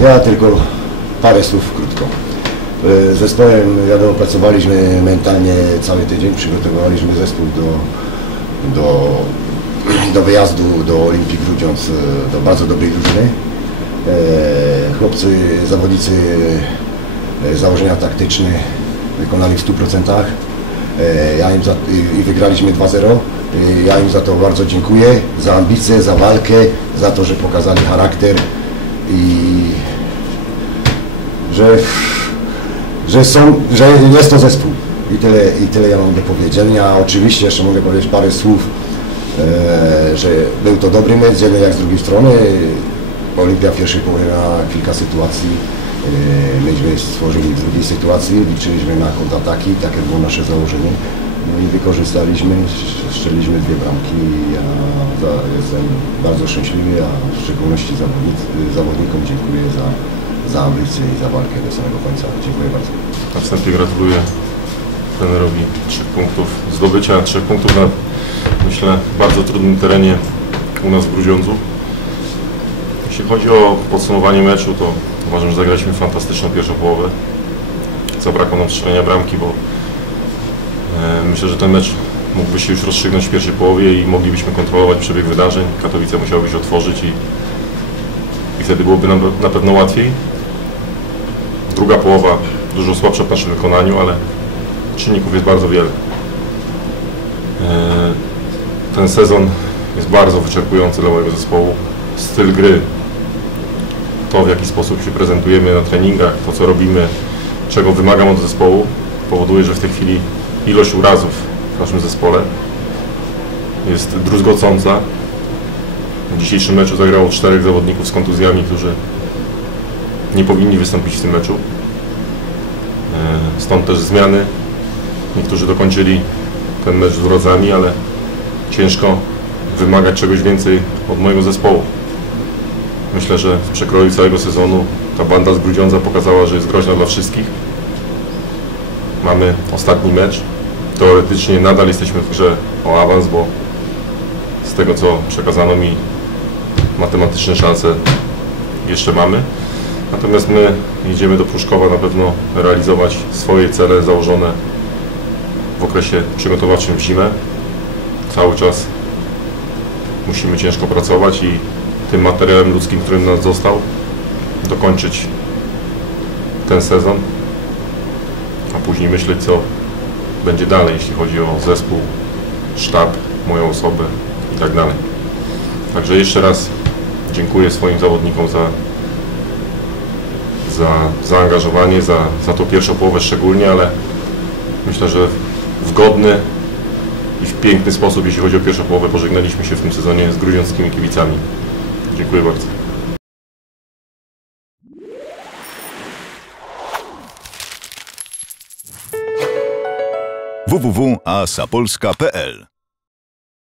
Ja tylko parę słów krótko. E, zespołem, wiadomo, pracowaliśmy mentalnie cały tydzień, przygotowywaliśmy zespół do, do, do wyjazdu do Olimpii Grudziądz, e, do bardzo dobrej drużyny. E, Chłopcy, zawodnicy założenia taktyczne wykonali w 100%. E, Ja im za, i- wygraliśmy 2-0. E, Ja im za to bardzo dziękuję, za ambicje, za walkę, za to, że pokazali charakter i że, że, są, że jest to zespół. I tyle, I tyle ja mam do powiedzenia. Oczywiście jeszcze mogę powiedzieć parę słów, e, że był to dobry mecz, z jednej jak z drugiej strony. Olimpia w pierwszej połowie kilka sytuacji. E, myśmy stworzyli drugiej sytuacji, liczyliśmy na kontrataki, takie było nasze założenie. No i wykorzystaliśmy, strzeliliśmy dwie bramki. Ja za, jestem bardzo szczęśliwy, a w szczególności zawodnikom dziękuję za, za ambicje i za walkę do samego końca. Dziękuję bardzo. Na wstępie gratuluję trenerowi trzech punktów, zdobycia trzech punktów na, myślę, bardzo trudnym terenie u nas w Grudziądzu. Jeśli chodzi o podsumowanie meczu, to uważam, że zagraliśmy fantastyczną pierwszą połowę. Zabrakło nam strzelenia bramki, bo e, myślę, że ten mecz mógłby się już rozstrzygnąć w pierwszej połowie i moglibyśmy kontrolować przebieg wydarzeń. Katowice musiałyby się otworzyć i, i wtedy byłoby nam na pewno łatwiej. Druga połowa dużo słabsza w naszym wykonaniu, ale czynników jest bardzo wiele. E, Ten sezon jest bardzo wyczerpujący dla mojego zespołu. Styl gry, to w jaki sposób się prezentujemy na treningach, to co robimy, czego wymagam od zespołu, powoduje, że w tej chwili ilość urazów w naszym zespole jest druzgocąca. W dzisiejszym meczu zagrało czterech zawodników z kontuzjami, którzy nie powinni wystąpić w tym meczu. E, Stąd też zmiany. Niektórzy dokończyli ten mecz z urazami, ale ciężko wymagać czegoś więcej od mojego zespołu. Myślę, że w przekroju całego sezonu ta banda z Grudziądza pokazała, że jest groźna dla wszystkich. Mamy ostatni mecz. Teoretycznie nadal jesteśmy w grze o awans, bo z tego co przekazano mi matematyczne szanse jeszcze mamy. Natomiast my jedziemy do Pruszkowa na pewno realizować swoje cele założone w okresie przygotowawczym w zimę. Cały czas musimy ciężko pracować i tym materiałem ludzkim, który nas został, dokończyć ten sezon, a później myśleć, co będzie dalej, jeśli chodzi o zespół, sztab, moją osobę i tak dalej. Także jeszcze raz dziękuję swoim zawodnikom za za zaangażowanie, za, za tą pierwszą połowę szczególnie, ale myślę, że w godny i w piękny sposób, jeśli chodzi o pierwszą połowę, pożegnaliśmy się w tym sezonie z grudziąckimi kibicami. Dziękuję bardzo. www.asapolska.pl